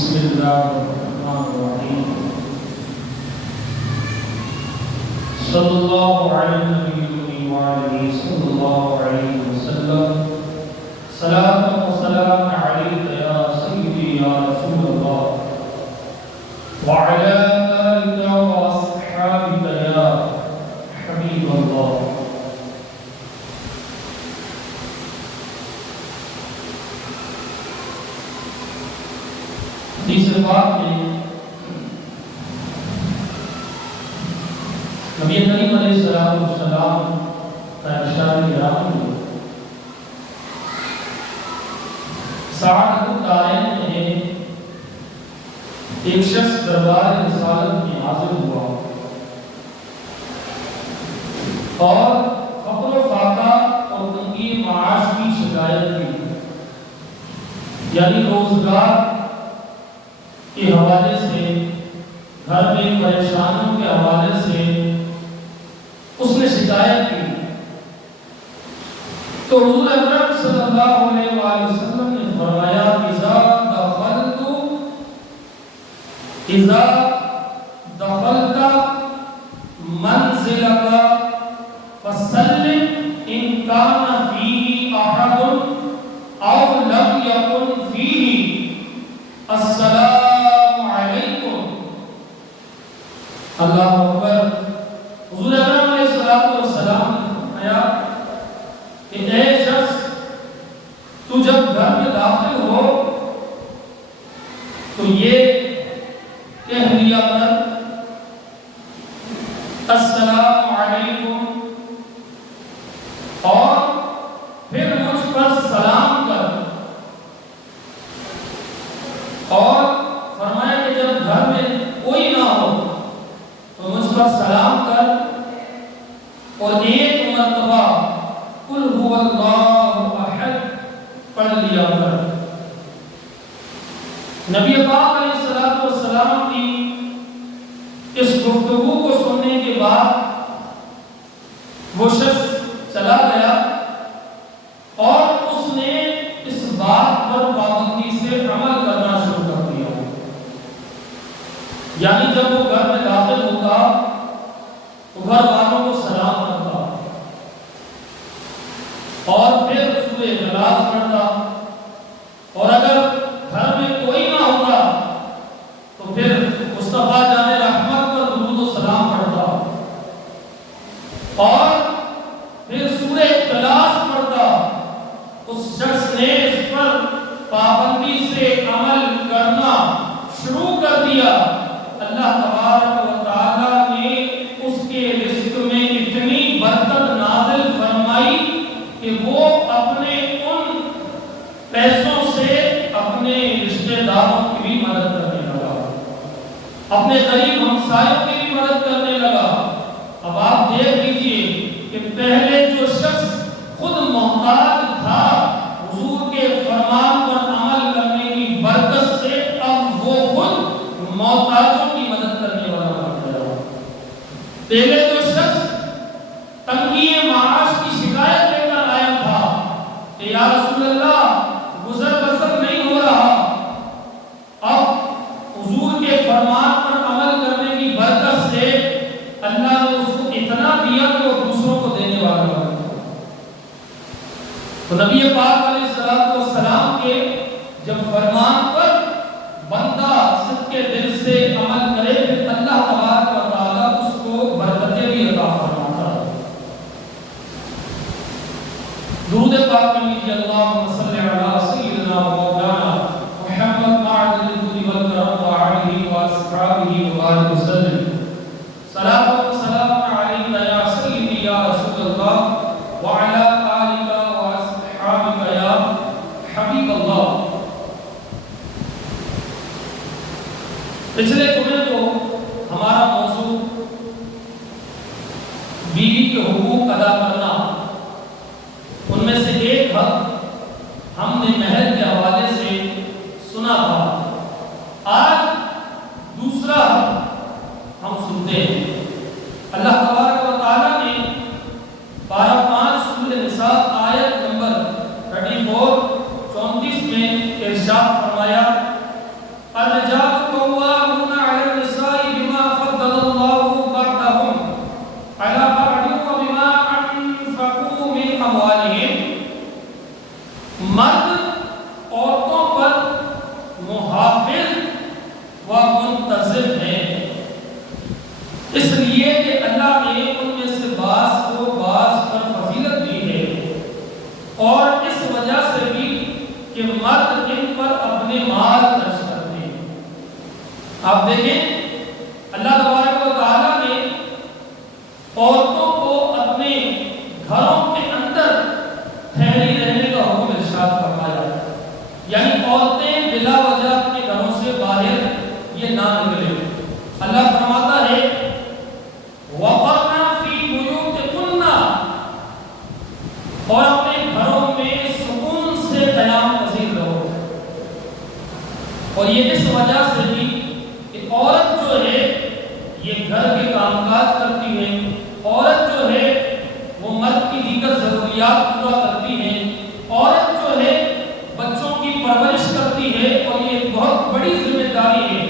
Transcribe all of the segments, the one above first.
بسم اللہ الرحمن الرحیم صلی اللہ علیہ نبی وآلہ صلی اللہ علیہ وسلم صلاۃ و سلام علیک یا سیدی یا رسول اللہ وعلی آلک و اصحابک یا حبیب اللہ۔ تیسرے بات میں نبی کریم علیہ السلام کا ارشاد گرامی ہے، سعادت الدارین میں ایک شخص دربار رسالت میں حاضر ہوا اور فقر و فاقہ اور تنگی معاش کی شکایت کی، یعنی روزگار کے حوالے سے، گھر میں پریشانوں کے حوالے سے اس نے شکایت کی۔ تو حضور اکرم صلی اللہ علیہ وآلہ وسلم نے فرمایا اذا دخلت منزلک فسلم ان کان فیہ احد او لم یکن فیہ السلام علیکم۔ اللہ اکبر۔ حضور اکرم علیہ السلام نے فرمایا کہ اے شخص، تو جب گھر میں داخل ہو تو یہ کہہ دیا کر السلام علیکم، اور پھر مجھ پر سلام کر، اور فرمایا کہ جب گھر میں کوئی نہ ہو تو مجھ پر سلام کر، اور ایک مرتبہ قل هو اللہ احد پڑھ لیا کر۔ نبی پاک علیہ السلام کی اس گفتگو کو سننے کے بعد وہ شخص چلا گیا اور اس نے اس بات پر پابندی سے عمل کرنا شروع کر دیا، یعنی جب وہ گھر میں داخل ہوتا تو گھر والوں کو سلام کرتا اور پھر سورہ اخلاص پڑھتا، اور اگر گھر میں کوئی نہ ہوتا تو پھر مصطفیٰ جان رحمت پر درود و سلام پڑھتا اور پھر سورہ اخلاص پڑھتا۔ اس شخص نے اس پر پابندی سے عمل کرنا شروع کر دیا۔ اللہ تبارک و تعالی نے اس کے رزق میں اتنی برکت نازل فرمائی کہ وہ اپنے ان پیسوں سے اپنے رشتہ داروں کی بھی مدد کرنے لگا، اپنے غریب ہمسایوں کی بھی مدد کرنے لگا۔ اب آپ دیکھ لیجئے کہ پہلے جو شخص خود محتاج تھا، حضور کے فرمان پر عمل کرنے کی برکت سے اب وہ خود محتاجوں کی مدد کرنے والا بن گیا۔ پہلے جو شخص تنگی معاش کی شکایت لے کر آیا تھا کہ یا رسول اللہ گزر بسر نہیں ہو رہا، اب حضور کے فرمان پر عمل کرنے کی برکت سے اللہ نے اس کو اتنا دیا کہ وہ دوسروں کو دینے والا بن گیا۔ تو نبی پاک علیہ السلام کے جب فرمان پر بندہ صدق دل سے عمل کرے پھر اللہ تبارک و تعالی اس کو برکتیں بھی عطا فرماتا ہے۔ درود پاک میں میجھے اللہم صلی علی سیدنا و مولانا محمد معدل الجود والکرم وعلیہ واصحابہ وآلہ وسلم۔ صلاۃ و سلام علیک یا سیدی یا رسول اللہ وعلی آلک واصحابک یا حبیب اللہ۔ پچھلے جمعے کو ہمارا موضوع بیوی کے حقوق ادا کرنا، ان میں سے ایک حق ہم نے مہر کے حوالے سے سنا تھا۔ آج دوسرا حق ہم سنتے ہیں۔ اللہ تبارک و تعالی نے پارہ 5 سورہ نساء آیت نمبر 34 34 میں ارشاد فرمایا الرجال قوامون علی النساء بما فضل اللہ بعضهم علی بعض وبما انفقوا من اموالهم. مرد عورتوں پر محافظ و منتظر ہیں، اس لیے کہ اللہ نے ان میں سے بعض کو بعض پر فضیلت دی ہے، اور اس وجہ سے بھی کہ مرد ان پر اپنے مال خرچ کرتے ہیں. آپ دیکھیں اللہ تبارک و تعالیٰ نے عورتوں کو اپنے گھروں کے اندر ٹھہری رہنے کا حکم ارشاد فرمایا، یعنی عورتیں بلا وجہ اپنے گھروں سے باہر یہ نہ نکلے. اللہ فرماتا ہے وَقَرْنَا فِي بُيُوتِكُنَّ، اور اپنے گھروں میں سکون سے قیام پذیر رہو. اور یہ اس وجہ سے بھی کہ عورت جو ہے یہ گھر کے کام کاج کرتی ہے، عورت جو ہے وہ مرد کی دیگر ضروریات پورا کرتی ہے، عورت جو ہے بچوں کی پرورش کرتی ہے، اور یہ ایک بہت بڑی ذمہ داری ہے.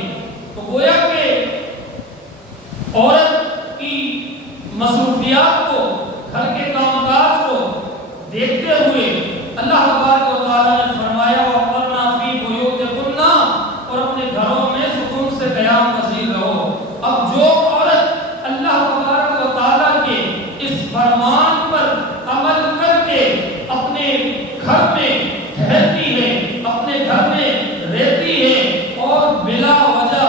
تو گویا کہ عورت کی مصروفیات کو، گھر کے کام کاج کو دیکھتے ہوئے اللہ تبارک و تعالیٰ نے فرمایا وَقَرْنَا فِي بُيُوتِكُنَّ، اور اپنے گھروں میں سکون سے قیام پذیر رہو. اب جو عورت اللہ تبارک و تعالیٰ کے اس فرمان پر عمل کر کے اپنے گھر میں ٹھہرتی ہے، اپنے گھر میں رہتی ہے، اور بلا وجہ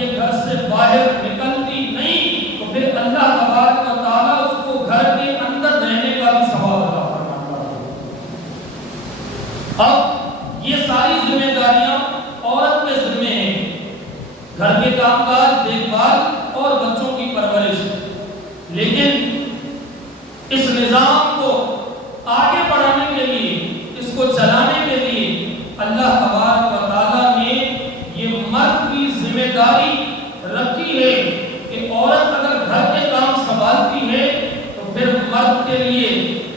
یہ گھر سے باہر نکلتی نہیں، تو پھر اللہ تبارک و تعالیٰ اس کو گھر کے اندر رہنے کا بھی ثواب عطا فرماتا ہے. اب یہ ساری ذمہ داریاں عورت کے ذمہ ہیں، گھر کے کام کاج، دیکھ بھال اور بچوں کی پرورش. لیکن اس نظام کو آگے بڑھانے کے لیے، اس کو چلانے کے لیے اللہ تبارک و تعالیٰ نے یہ مرد کی ذمہ داری رکھی ہے کہ عورت اگر گھر کے کام سنبھالتی ہے تو پھر مرد کے لیے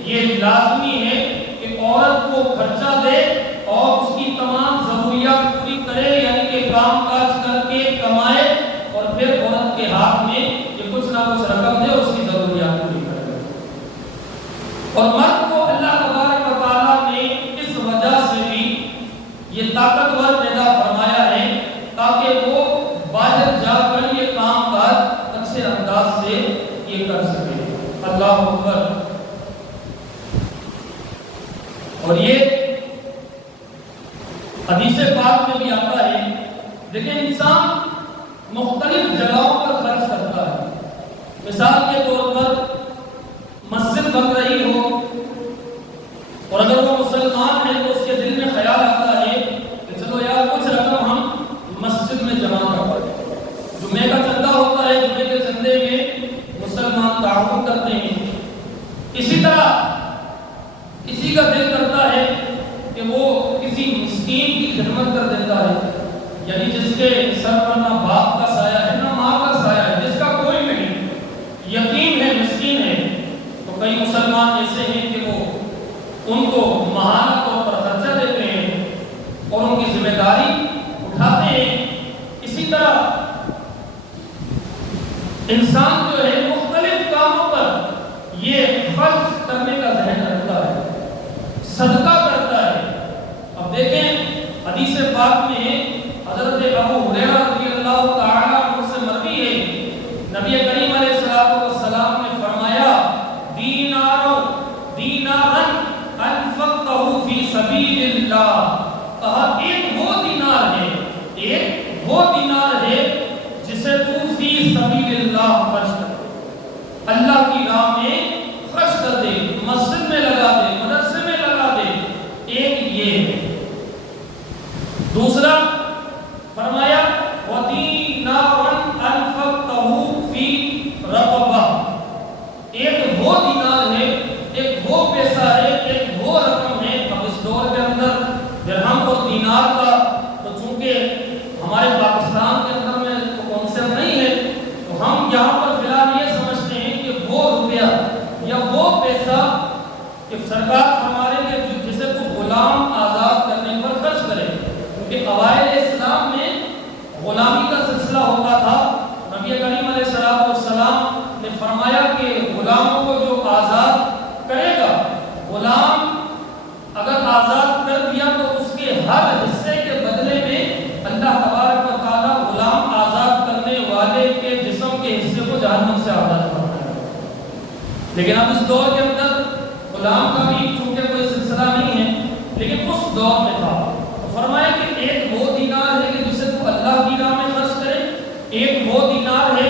یہ لازمی ہے کہ عورت کو خرچہ دے اور اس کی تمام ضروریات پوری کرے، یعنی کہ کام کاج کر کے کمائے، اور پھر عورت کے ہاتھ میں یہ کچھ نہ کچھ رقم دے اور اس کی ضروریات پوری کرے. اور مرد کو اللہ تبارک و تعالیٰ نے اس وجہ سے بھی یہ طاقتور پیدا فرمایا ہے تاکہ وہ باہر جا کر یہ کام کاج اچھے انداز سے یہ کر سکے. اللہ اکبر. اور یہ حدیث پاک میں بھی آتا ہے، لیکن انسان مختلف جگہوں پر خرچ کرتا ہے. مثال کے طور پر مسجد بن رہی ہو، اور اگر وہ مسلمان ہے تو اس کے دل میں خیال آتا ہے کہ چلو یار کچھ رقم ہم مسجد میں جمع کرتے ہیں. جمعے کا چندہ ہوتا ہے، جمعے کے چندے میں مسلمان تعاون کرتے ہیں. اسی طرح کسی کا دل کرتا ہے کہ وہ کسی مسکین کی خدمت کر دیتا ہے، یعنی جس کے سر پر نہ باپ کا سایہ ہے نہ ماں کا سایہ ہے، جس کا کوئی نہیں، یتیم ہے، مسکین ہے. تو کئی مسلمان ایسے ہیں کہ وہ ان کو ماہانہ طور پر خرچہ دیتے ہیں اور ان کی ذمہ داری اٹھاتے ہیں. اسی طرح انسان جو ہے مختلف کاموں پر یہ خرچ کرنے کا ذہن رکھتا ہے، صدقہ کرتا ہے. اب دیکھیں حدیث پاک میں حضرت ابو ہریرہ رضی اللہ تعالیٰ عنہ سے مروی ہے، نبی کریم علیہ السلام نے فرمایا دینارن انفقتہ فی سبیل اللہ. کہا ایک وہ دینار ہے جسے تو فی سبیل اللہ خرچ کر دے، اللہ کی راہ میں خرچ کر دے، مسجد میں لگا دے، مدرسے میں لگا دے. ایک یہ ہے. دوسرا فرمایا وَدِينَارًا أَنفَقْتَهُ فِي رَقَبَةٍ. ایک وہ دینار ہے، ایک وہ پیسہ ہے، ایک وہ رقم ہے. اب اس دور کے اندر درہم اور دینار کا تو چونکہ ہمارے پاکستان کے اندر میں تو کانسیپٹ نہیں ہے، تو ہم یہاں پر فی الحال یہ سمجھتے ہیں کہ وہ روپیہ یا وہ پیسہ کہ سرکار فرما رہے کہ جسے تو غلام آزاد کرنے پر خرچ کرے. کیونکہ اوائل اسلام میں ہوتا تھا، نبی کریم علیہ السلام نے فرمایا کہ غلاموں کو جو آزاد کرے گا، غلام اگر آزاد کر دیا تو اس کے ہر حصے کے بدلے میں اللہ تبارک و تعالیٰ غلام آزاد کرنے والے کے جسم کے حصے کو جہنم سے آزاد کرتا ہے۔ لیکن اب اس دور کے اندر غلام کا بھی چونکہ کوئی سلسلہ نہیں ہے، لیکن اس دور میں تھا، تو فرمایا کہ ایک وہ دینار ہے کہ جسے تو اللہ کی راہ میں خرچ کرے، ایک وہ دینار ہے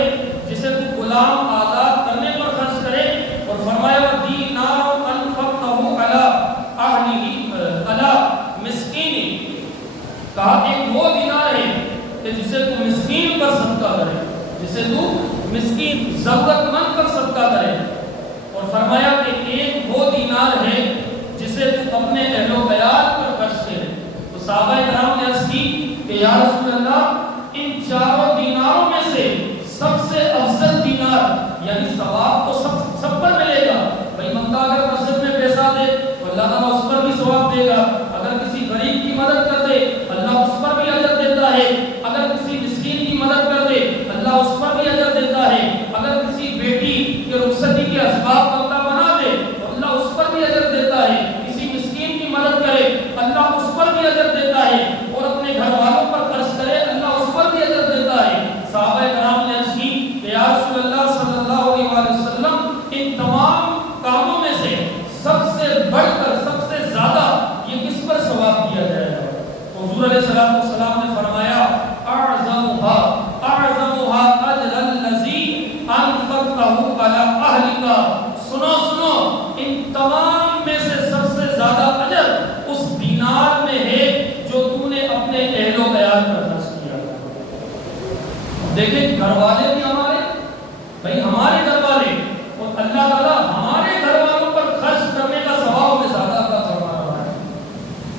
جسے تو غلام آزاد کرنے پر خرچ کرے، اور فرمایا دینار انفقته علی اہلہ مسکین، کہا ایک وہ دینار ہے کہ جسے تو مسکین پر صدقہ کرے، جسے تو مسکین ضرورت مند پر صدقہ کرے، اور فرمایا کہ ایک وہ دینار ہے جسے تو اپنے اہل و عیال پر خرچ کرے۔ تو صحابہ کرام نے عرض کی کہ یا رسول اللہ ان چاروں دیناروں میں سے سب سے افضل دینار، یعنی ثواب تو سب پر ملے گا، بھائی بندہ اگر مسجد میں پیسہ دے تو اللہ تعالیٰ اس پر بھی ثواب دے گا، اگر کسی غریب کی مدد کر دے اللہ اس پر بھی اجر دیتا ہے، اگر کسی مسکین کی مدد کر دے اللہ اس پر بھی اجر دیتا ہے، اگر کسی بیٹی کے رخصتی کے اسباب بندہ بنا دے تو اللہ اس پر بھی اجر دیتا ہے، کسی مسکین کی مدد کرے اللہ اس پر بھی اجر دیتا ہے، اور اپنے گھر والوں پر خرچ کرے اللہ اس پر بھی اجر دیتا ہے۔ صحابہ کرام نے عرض کی کہ یا رسول اللہ صلی اللہ علیہ وسلم ان تمام کاموں میں سے سب سے بڑھ کر سب سے زیادہ یہ کس پر ثواب دیا جائے گا؟ تو حضور علیہ السلام نے فرمایا اعظمها اجر الذی انفقته علی اہلک، سنو ان تمام میں سے سب سے زیادہ اجر اس دینار میں ہے جو تو نے اپنے اہل و عیال پر خرچ کیا۔ دیکھیں گھر والے بھی ہمارے، بھائی ہمارے گھر والے، اور اللہ تعالیٰ ہمارے گھر والوں پر خرچ کرنے کا ثواب میں زیادہ عطا فرما رہا ہے،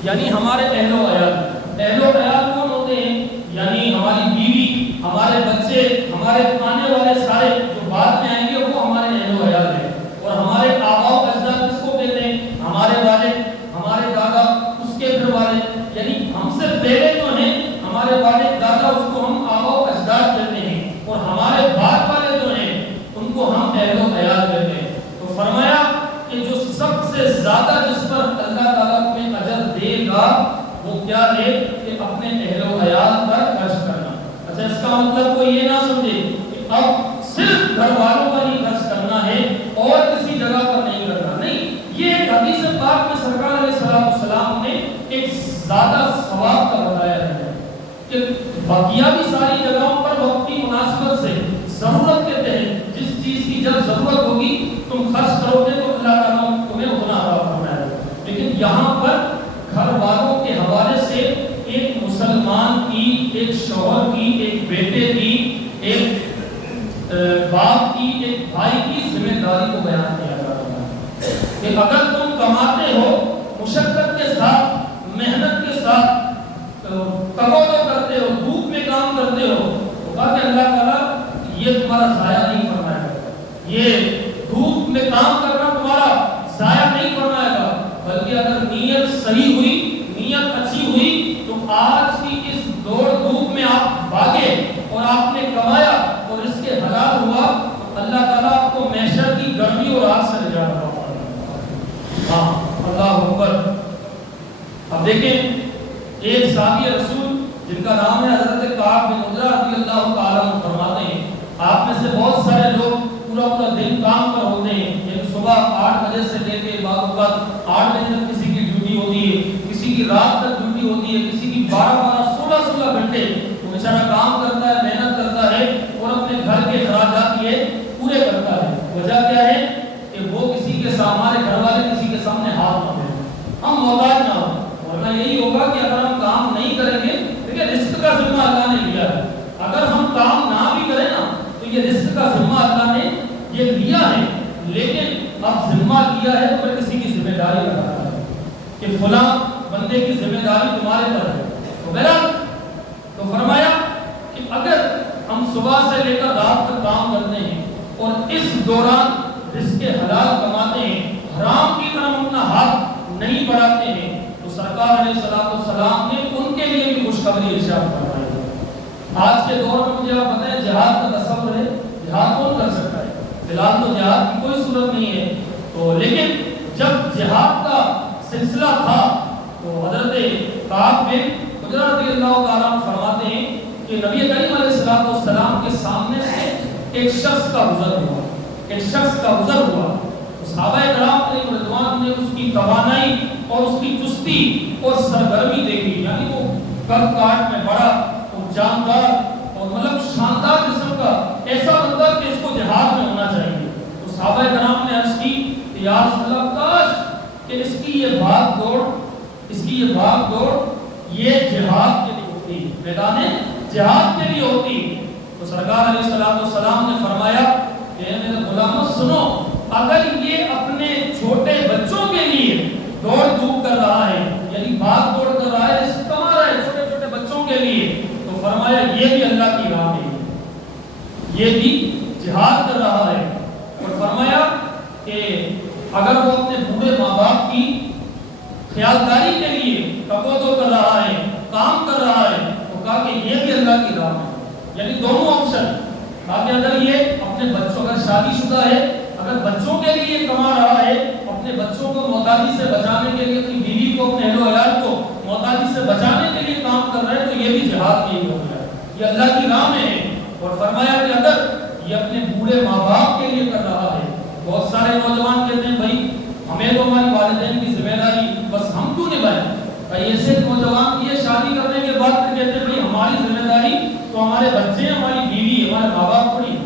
یعنی ہمارے اہل و عیال۔ اہل و عیال کون ہوتے ہیں؟ یعنی ہماری بیوی، ہمارے بچے، ہمارے آنے والے سارے جو بعد میں آئیں گے وہ ہمارے اہل و عیال ہیں، اور ہمارے آباء و اجداد کس کو کہتے ہیں؟ ہمارے والد، ہمارے دادا، اس کے پھر والد، یعنی ہم سے پہلے جو ہیں ہمارے والد دادا اس کو ہم آباء و اجداد کہتے ہیں، اور ہمارے بعد والے جو ہیں ان کو ہم اہل و عیال کہتے ہیں۔ تو فرمایا کہ جو سب سے زیادہ جس پر اللہ تعالیٰ میں اجر دے گا وہ کیا ہے کہ اپنے اہل و عیال پر خرچ کرنا۔ اچھا اس کا مطلب کوئی یہ نہ سمجھے کہ اب صرف گھر والوں پر ہی خرچ کرنا ہے اور کسی جگہ پر نہیں کرنا، نہیں، یہ ایک حدیث پاک میں سرکار علیہ السلام نے ایک زیادہ ثواب کا بتایا ہے کہ بقیہ بھی ساری جگہوں پر وقت کی مناسبت سے ضرورت کے تحت جس چیز کی جب ضرورت ہوگی تم خرچ کرو گے تو اللہ تعالیٰ تمہیں اتنا عطا فرمائے گا، لیکن یہاں پر گھر والوں کے حوالے سے ایک مسلمان کی، ایک شوہر کی، ایک بیٹے کی، ایک باپ کی، ایک بھائی کی ذمہ داری کو بیان کیا جا رہا ہے کہ اگر تم کماتے ہو مشقت کے ساتھ، محنت کے ساتھ، تقاضا کرتے ہو، دھوپ میں کام کرتے ہو، تو کہا کہ اللہ تعالیٰ یہ تمہارا ضائع نہیں فرمائے گا، یہ دھوپ میں کام کرنا تمہارا ضائع نہیں فرمائے گا، بلکہ اگر نیت صحیح ہوئی، نیت اچھی ہوئی تو آج کی اس دوڑ دھوپ میں آپ بھاگے اور آپ نے کمایا اور اس کے حلال ہوا تو اللہ تعالیٰ آپ کو محشر کی گرمی اور آگ سے نجات عطا فرمائے گا۔ ہاں اللہ اکبر۔ اب دیکھیں ایک صحابی رسول جن کا نام ہے حضرت کعب بن عجرہ رضی اللہ تعالیٰ عنہ فرماتے ہیں آپ میں سے بہت سارے لوگ پورا دن کام پر ہوتے ہیں، یعنی صبح 8 بجے سے لے کے بعض اوقات 8 بجے تک کسی کی ڈیوٹی ہوتی ہے، کسی کی رات تک ڈیوٹی ہوتی ہے، کسی کی 12 16 گھنٹے وہ بیچارہ کام کرتا ہے، محنت کرتا ہے اور اپنے گھر کے اخراجات یہ پورے کرتا ہے۔ وجہ کیا ہے کہ وہ کسی کے ہمارے گھر والے کسی کے سامنے ہاتھ نہ دیں، ہم محتاج نہ ہوں، ورنہ یہی ہوگا کہ اگر ہم کام نہیں کریں گے، دیکھیں رزق کا ذمہ اللہ نے لیا ہے، اگر ہم کام نہ بھی کریں نا تو یہ رزق کا ذمہ اللہ نے یہ لیا ہے، لیکن اب ذمہ لیا ہے تو پھر کسی کی ذمہ داری لگا رہا ہے کہ فلاں بندے کی ذمہ داری تمہارے پر ہے۔ تو بہرحال تو فرمایا کہ اگر ہم صبح سے لے کر رات تک کام کرتے ہیں اور اس دوران رزق حلال کماتے ہیں، حرام کی طرف اپنا ہاتھ نہیں بڑھاتے ہیں، تو سرکار علیہ السلام نے ان کے لیے بھی خوشخبری ارشاد فرمائی۔ آج کے دور میں مجھے آپ بتائیں جہاد کا تصور ہے، جہاد کون کر سکتا ہے؟ فی الحال تو جہاد کی کوئی صورت نہیں ہے، تو لیکن جب جہاد کا سلسلہ تھا تو حضرت کعب بن عجرہ رضی اللہ تعالیٰ عنہ فرماتے ہیں کہ نبی کریم علیہ السلام کے سامنے سے ایک شخص کا گزر ہوا، صحابہ کرام علیہ رضوان نے اس کی توانائی اور اس کی چستی اور سرگرمی دیکھی، یعنی وہ قد کاٹ میں بڑا اور جاندار اور مطلب شاندار قسم کا ایسا بندہ کہ اس کو جہاد میں ہونا چاہیے۔ تو صحابہ کرام نے عرض کی کہ یا رسول اللہ کاش کہ اس کی یہ بھاگ دوڑ یہ جہاد کے لیے ہوتی، میدان جہاد کے لیے ہوتی۔ تو سرکار علیہ السلام نے فرمایا کہ میرے غلاموں سنو، اگر یہ اپنے چھوٹے بچوں کے لیے دوڑ دھوپ کر رہا ہے، یعنی بھاگ دوڑ کر رہا ہے، کما رہا ہے چھوٹے چھوٹے بچوں کے لیے، تو فرمایا یہ بھی اللہ کی راہ میں یہ بھی جہاد کر رہا ہے۔ اور فرمایا کہ اگر وہ اپنے بوڑھے ماں باپ کی خیالداری کے لیے تقویٰ کر رہا ہے، کام کر رہا ہے، تو کہا کہ یہ بھی اللہ کی راہ میں، یعنی دونوں آپشن۔ کہا کہ اگر یہ اپنے بچوں، اگر شادی شدہ ہے، اگر بچوں کے لیے کما رہا ہے، اپنے بچوں کو محتاجی سے بچانے کے لیے، اپنی بیوی کو، اپنے اہل و عیال کو محتاجی سے بچانے کے لیے کام کر رہا ہے، تو یہ بھی جہاد میں ہی ہو گیا، یہ اللہ کی راہ میں ہے۔ اور فرمایا کہ اگر یہ اپنے بوڑھے ماں باپ کے لیے کر رہا ہے، بہت سارے نوجوان کہتے ہیں بھائی ہمیں تو ہماری والدین کی ذمہ داری بس ہم کیوں نبھائیں، ایسے نوجوان یہ شادی کرنے کے بعد پھر کہتے ہیں بھائی ہماری ذمہ داری تو ہمارے بچے، ہماری بیوی، ہمارے ماں باپ تھوڑی۔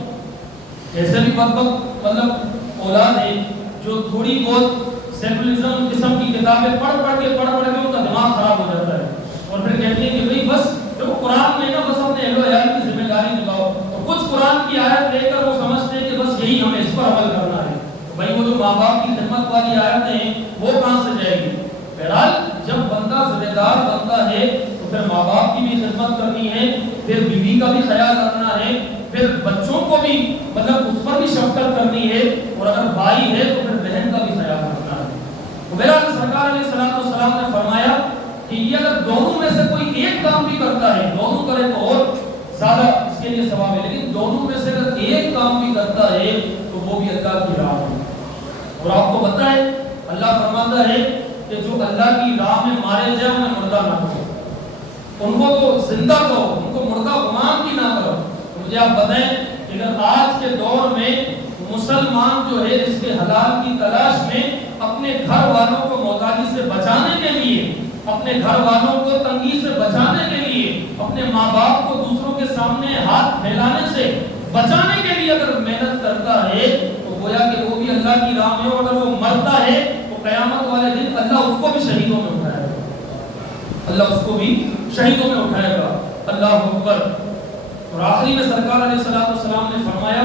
ایسے بھی بدبخت مطلب اولاد ہے جو تھوڑی بہت سیکولرزم قسم کی کتابیں پڑھ کے ان کا دماغ خراب ہو جاتا ہے، اور پھر کہتے ہیں کہ بھائی بس دیکھو قرآن میں نا بس اپنے اہل و عیال کی ذمہ داری نبھاؤ، تو کچھ قرآن کی آیت لے کر وہ سمجھتے ہیں کہ بس یہی ہمیں اس پر عمل کرنا ہے۔ بھائی وہ جو ماں باپ کی خدمت والی آیتیں ہیں وہ کہاں سے جائے گی؟ بہرحال جب بندہ ذمہ دار بنتا ہے تو پھر ماں باپ کی بھی خدمت کرنی ہے، پھر بیوی کا بھی خیال رکھنا ہے، پھر بچوں کو بھی مطلب اس پر بھی شفقت کرنی ہے، اور اگر بھائی ہے تو پھر بہن کا بھی خیال رکھنا ہے۔ تو بہرحال سرکار علیہ السلام نے فرمایا کہ یہ اگر دونوں میں سے کوئی ایک کام بھی کرتا ہے، دونوں کرے تو اور زیادہ اس کے لیے ثواب ہے، لیکن دونوں میں سے اگر ایک کام بھی کرتا ہے تو وہ بھی اللہ کی راہ ہے۔ اور آپ کو پتہ ہے اللہ فرماتا ہے کہ جو اللہ کی راہ میں مارے جائے انہیں مردہ نہ کرو، ان کو تو زندہ کرو، ان کو مردہ گمان بھی نہ کرو۔ تو مجھے آپ بتائیں کہ اگر آج کے دور میں مسلمان جو ہے اس کے حلال کی تلاش میں اپنے گھر والوں کو محتاجی سے بچانے کے لیے، اپنے گھر والوں کو تنگی سے بچانے کے لیے، اپنے ماں باپ کو دوسروں کے سامنے ہاتھ پھیلانے سے بچانے کے لیے اگر محنت کرتا ہے تو گویا کہ وہ بھی اللہ کی راہ میں، اگر وہ مرتا ہے تو قیامت والے دن اللہ اس کو بھی شہیدوں میں اٹھائے گا، اللہ اس کو بھی شہیدوں میں اٹھائے گا۔ اللہ اکبر۔ اور آخری میں سرکار علیہ السلام نے فرمایا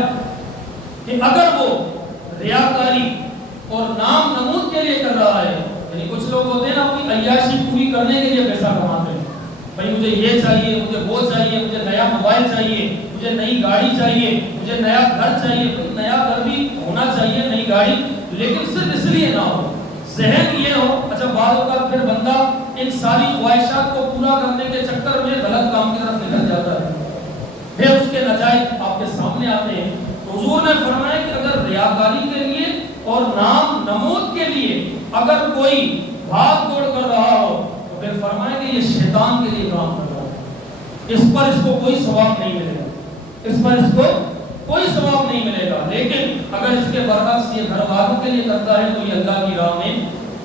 کہ اگر وہ ریاکاری اور نام نمود کے لیے کر رہا ہے، یعنی کچھ لوگ ہوتے ہیں نا اپنی عیاشی پوری کرنے کے لیے پیسہ کماتے ہیں، بھائی مجھے یہ چاہیے، مجھے وہ چاہیے، مجھے نیا موبائل چاہیے، مجھے نئی گاڑی چاہیے، مجھے نیا گھر چاہیے۔ نیا گھر بھی ہونا چاہیے، نئی گاڑی، لیکن صرف اس لیے نہ ہو، ذہن یہ ہو اچھا بعد اوقات پھر بندہ ان ساری خواہشات کو پورا کرنے کے چکر میں غلط کام کی طرف نکل جاتا ہے، پھر اس کے نتائج آپ کے سامنے آتے ہیں۔ حضور نے فرمایا کہ اگر ریاکاری کے لیے اور نام نمود کے لیے اگر کوئی بھاگ دوڑ کر رہا ہو تو پھر فرمایا کہ یہ شیطان کے لیے کام کر رہا ہے، اس پر اس کو کوئی ثواب نہیں ملے گا، اس پر اس کو کوئی ثواب نہیں ملے گا۔ لیکن اگر اس کے برعکس یہ گھر والوں کے لیے کرتا ہے تو یہ اللہ کی راہ میں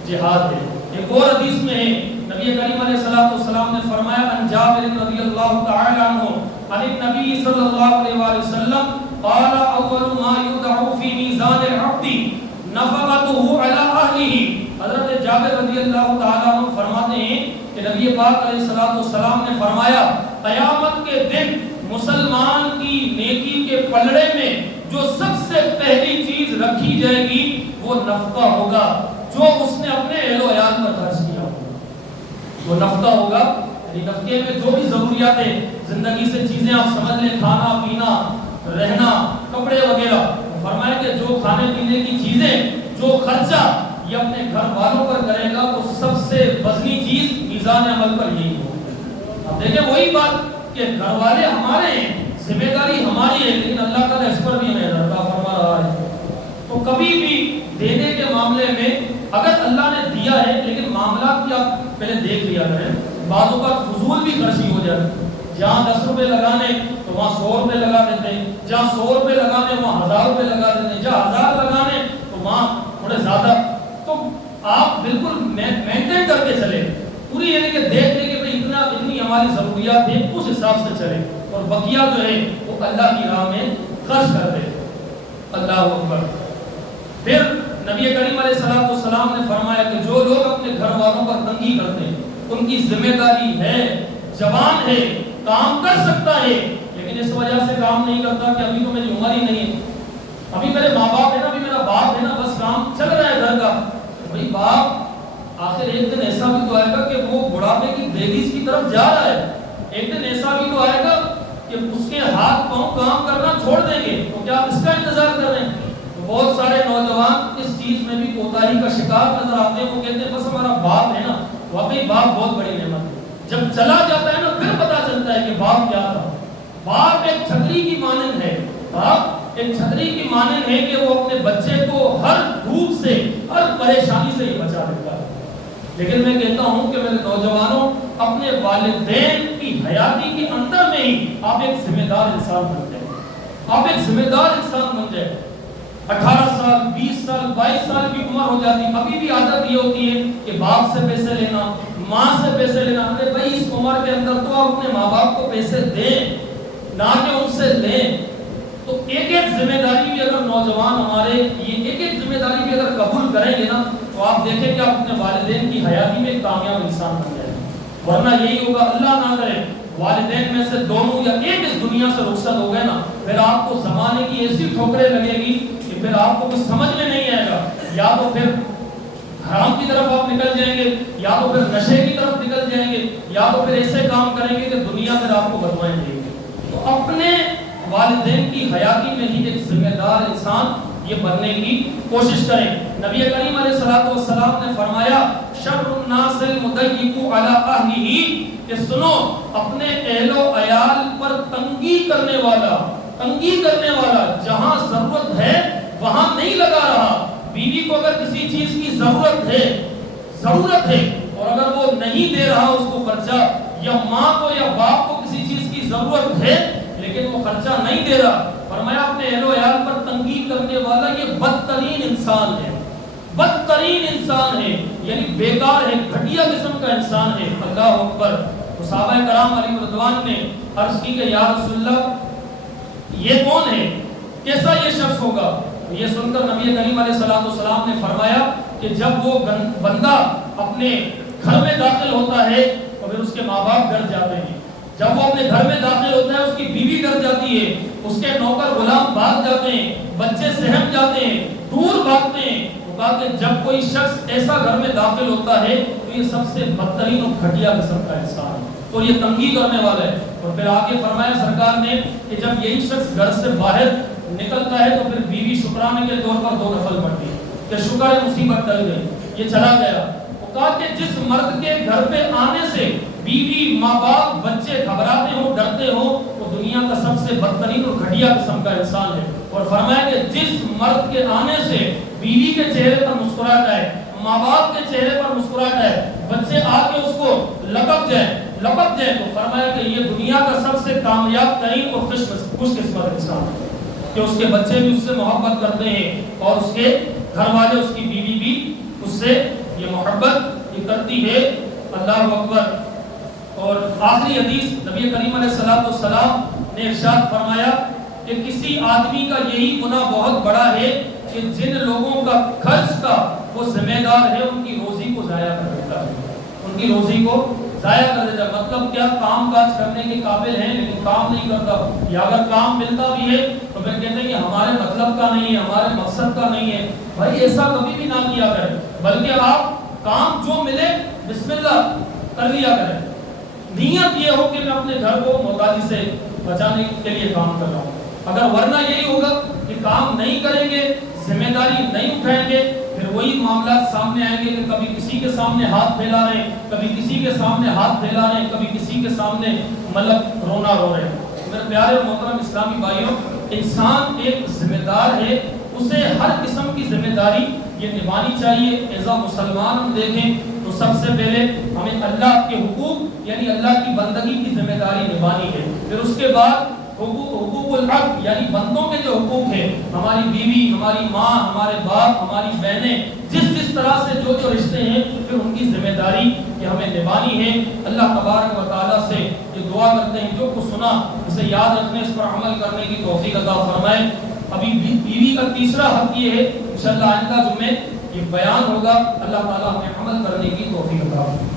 جہاد ہے۔ ایک اور حدیث میں ہے نبی کریم علیہ السلام نے فرمایا ان جابر رضی اللہ تعالی عنہ عن النبی صلی اللہ علیہ وآلہ وسلم قال اول ما يوضع في ميزان العبد نفقته على اهله۔ حضرت جابر رضی اللہ تعالی عنہ فرماتے ہیں کہ نبی پاک علیہ السلام نے فرمایا قیامت کے دن مسلمان کی نیکی کے پلڑے میں جو سب سے پہلی چیز رکھی جائے گی وہ نفقہ ہوگا جو اس نے اپنے اہل و عیال پر خرچ کیا ہوگا، وہ نفقہ ہوگا، یعنی نفقے میں جو بھی ضروریات ہیں زندگی سے چیزیں آپ سمجھ لیں، کھانا پینا، رہنا، کپڑے وغیرہ، فرمایا کہ جو کھانے پینے کی چیزیں، جو خرچہ یہ اپنے گھر والوں پر کرے گا وہ سب سے وزنی چیز میزان عمل پر یہی ہوگی۔ اب دیکھیں وہی بات کہ گھر والے ہمارے ہیں، ذمہ داری ہماری ہے، لیکن اللہ تعالیٰ اس پر بھی ہمیں عطا فرما رہا ہے۔ تو کبھی بھی دینے کے معاملے میں اگر اللہ نے دیا ہے، لیکن معاملات کی آپ پہلے دیکھ لیا کریں، بعض اوقات فضول بھی خرچی ہو جاتی ہے۔ جہاں 10 روپے لگانے تو وہاں 100 روپے لگا دیتے ہیں، جہاں 100 روپے لگانے وہاں 1000 روپے لگا دیتے ہیں، جہاں 1000 لگانے تو وہاں تھوڑے زیادہ۔ تو آپ بالکل مینٹین کر کے چلے، پوری یعنی کہ دیکھ لیں کہ بھئی اتنی ہماری ضروریات ہیں، اس حساب سے چلے، اور بقیہ جو ہے وہ اللہ کی راہ میں خرچ کر دے۔ اللہ اکبر۔ پھر نبی کریم علیہ السلام نے فرمایا کہ جو لوگ اپنے گھر والوں پر تنگی کرتے ہیں، ان کی ذمہ داری ہے، جوان ہے، کام کر سکتا ہے، لیکن اس وجہ سے کام نہیں کرتا کہ ابھی تو میری عمر ہی نہیں ہے، ابھی میرے ماں باپ ہے نا، ابھی میرا باپ ہے نا، بس کام چل رہا ہے گھر کا۔ بھئی باپ آخر ایک دن ایسا بھی تو آئے گا کہ وہ بڑھاپے کی دہلیز کی طرف جا رہا ہے، ایک دن ایسا بھی تو آئے گا کہ اس کے ہاتھ پاؤں کام کرنا چھوڑ دیں گے، تو کیا آپ اس کا انتظار کر رہے ہیں؟ بہت سارے نوجوان اس چیز میں بھی کوتاہی کا شکار نظر آتے ہیں، وہ کہتے ہیں بس ہمارا باپ ہے نا، واقعی باپ بہت بڑی نعمت ہے، جب چلا جاتا ہے نا پھر پتا چلتا ہے کہ باپ کیا تھا۔ باپ ایک چھتری کی مانند ہے، باپ ایک چھتری کی مانند ہے کہ وہ اپنے بچے کو ہر دھوپ سے، ہر پریشانی سے ہی بچا دیتا ہے۔ لیکن میں کہتا ہوں کہ میرے نوجوانوں، اپنے والدین کی حیاتی کے اندر میں ہی آپ ایک ذمہ دار انسان بن جائیں، آپ ایک ذمہ دار انسان بن جائیں۔ 18 سال 20 سال 22 سال کی عمر ہو جاتی، ابھی بھی عادت یہ ہوتی ہے کہ باپ سے پیسے لینا، ماں سے پیسے لینا۔ ارے بھائی اس عمر کے اندر تو آپ اپنے ماں باپ کو پیسے دیں، نہ کہ ان سے لیں۔ تو ایک ایک ذمہ داری بھی اگر نوجوان ہمارے یہ ایک ایک ذمہ داری بھی اگر قبول کریں گے نا، تو آپ دیکھیں کہ آپ اپنے والدین کی حیاتی میں ایک کامیاب انسان بن جائیں گے۔ ورنہ یہی ہوگا، اللہ نہ کرے والدین میں سے دونوں یا ایک اس دنیا سے رخصت ہو گئے نا، پھر آپ کو زمانے کی ایسی ٹھوکریں لگے گی کہ پھر آپ کو کچھ سمجھ میں نہیں آئے گا، یا تو پھر حرام کی طرف آپ نکل جائیں گے، یا تو پھر نشے کی طرف نکل جائیں گے، یا تو پھر ایسے کام کریں گے کہ دنیا پھر آپ کو بدوائیں دیں گے۔ تو اپنے والدین کی حیاتی میں ہی ایک ذمہ دار انسان یہ بننے کی کوشش کریں۔ نبی کریم علیہ السلام نے فرمایا شر الناس المضیق علی اہلہ، کہ سنو اپنے اہل و عیال پر تنگی کرنے والا جہاں ضرورت ہے وہاں نہیں لگا رہا۔ بیوی کو اگر کسی چیز کی ضرورت ہے اور اگر وہ نہیں دے رہا اس کو خرچہ، یا ماں کو یا باپ کو کسی چیز کی ضرورت ہے لیکن وہ خرچہ نہیں دے رہا، فرمایا اپنے اہل و عیال پر تنگی کرنے والا یہ بدترین انسان ہے، بدترین انسان ہے، یعنی بیکار ہے، گھٹیا قسم کا انسان ہے۔ اللہ اکبر۔ صحابہ کرام علیہ رضوان نے عرض کی کہ یا رسول اللہ یہ کون ہے، کیسا یہ شخص ہوگا؟ یہ سن کر نبی کریم علیہ السلام نے فرمایا کہ جب وہ بندہ اپنے گھر میں داخل ہوتا ہے تو پھر اس کے ماں باپ ڈر جاتے ہیں، جب وہ اپنے گھر میں داخل ہوتا ہے اس کی بیوی ڈر جاتی ہے، اس کے نوکر غلام بھاگ جاتے ہیں، بچے سہم جاتے ہیں، دور بھاگتے ہیں۔ تو کہا کہ جب کوئی شخص ایسا گھر میں داخل ہوتا ہے تو یہ سب سے بدترین اور گھٹیا قسم کا انسان ہے اور یہ تنگی کرنے والا ہے۔ اور پھر آگے فرمایا سرکار نے کہ جب یہی شخص گھر سے باہر نکلتا ہے تو پھر بیوی شکرانے کے طور پر 2 نفل پڑھتی ہے کہ شکر ہے مصیبت ٹل گئی، یہ چلا گیا۔ وہ کہا کہ جس مرد کے گھر پہ آنے سے بیوی، ماں باپ، بچے گھبراتے ہوں، ڈرتے ہوں، وہ دنیا کا سب سے بدترین اور گھٹیا قسم کا انسان ہے۔ اور فرمایا کہ جس مرد کے آنے سے بیوی کے چہرے پر مسکراہٹ آئے، ماں باپ کے چہرے پر مسکراہٹ آئے، بچے آ کے اس کو لپک جائیں، تو فرمایا کہ یہ دنیا کا سب سے کامیاب ترین اور خوش قسمت انسان ہے کہ اس کے بچے بھی اس سے محبت کرتے ہیں اور اس کے گھر والے، اس کی بیوی بھی اس سے یہ محبت یہ کرتی ہے۔ اللہ اکبر۔ اور آخری حدیث نبی کریم علیہ السلام نے ارشاد فرمایا کہ کسی آدمی کا یہی گناہ بہت بڑا ہے کہ جن لوگوں کا خرچ کا وہ ذمہ دار ہے ان کی روزی کو ضائع کر دیتا ہے، ان کی روزی کو ضائع کر دیتا ہے۔ مطلب کیا، کام کاج کرنے کے قابل ہیں لیکن کام نہیں کرتا، یا اگر کام ملتا بھی ہے تو پھر کہتے ہیں کہ ہمارے مطلب کا نہیں ہے، ہمارے مقصد کا نہیں ہے۔ بھائی ایسا کبھی بھی نہ کیا کریں، بلکہ آپ کام جو ملے بسم اللہ کر لیا کریں، نیت یہ ہو کہ میں اپنے گھر کو محتاجی سے بچانے کے لیے کام کر رہا ہوں۔ اگر ورنہ یہی ہوگا کہ کام نہیں کریں گے، ذمہ داری نہیں اٹھائیں گے، پھر پھر وہی معاملات سامنے آئیں گے کہ کبھی کسی کے سامنے ہاتھ پھیلا رہے ہیں، کبھی کسی کے سامنے ہاتھ پھیلا رہے ہیں، کبھی کسی کے سامنے مطلب رونا رو رہے ہیں۔ میرے پیارے اور محترم اسلامی بھائیوں، انسان ایک ذمہ دار ہے، اسے ہر قسم کی ذمہ داری یہ نبھانی چاہیے۔ ایز اے مسلمان ہم دیکھیں تو سب سے پہلے ہمیں اللہ کے حقوق یعنی اللہ کی بندگی کی ذمہ داری نبھانی ہے، پھر اس کے بعد حقوق العبد یعنی بندوں کے جو حقوق ہیں، ہماری بیوی، ہماری ماں، ہمارے باپ، ہماری بہنیں، جس طرح سے جو رشتے ہیں، پھر ان کی ذمہ داری یہ ہمیں نبھانی ہے۔ اللہ تبارک و تعالیٰ سے یہ دعا کرتے ہیں جو کچھ سنا اسے یاد رکھنے، اس پر عمل کرنے کی توفیق عطا فرمائے۔ ابھی بیوی کا تیسرا حق یہ ہے، انشاءاللہ آئندہ جمعے یہ بیان ہوگا۔ اللہ تعالیٰ ہمیں عمل کرنے کی توفیق عطا فرمائے۔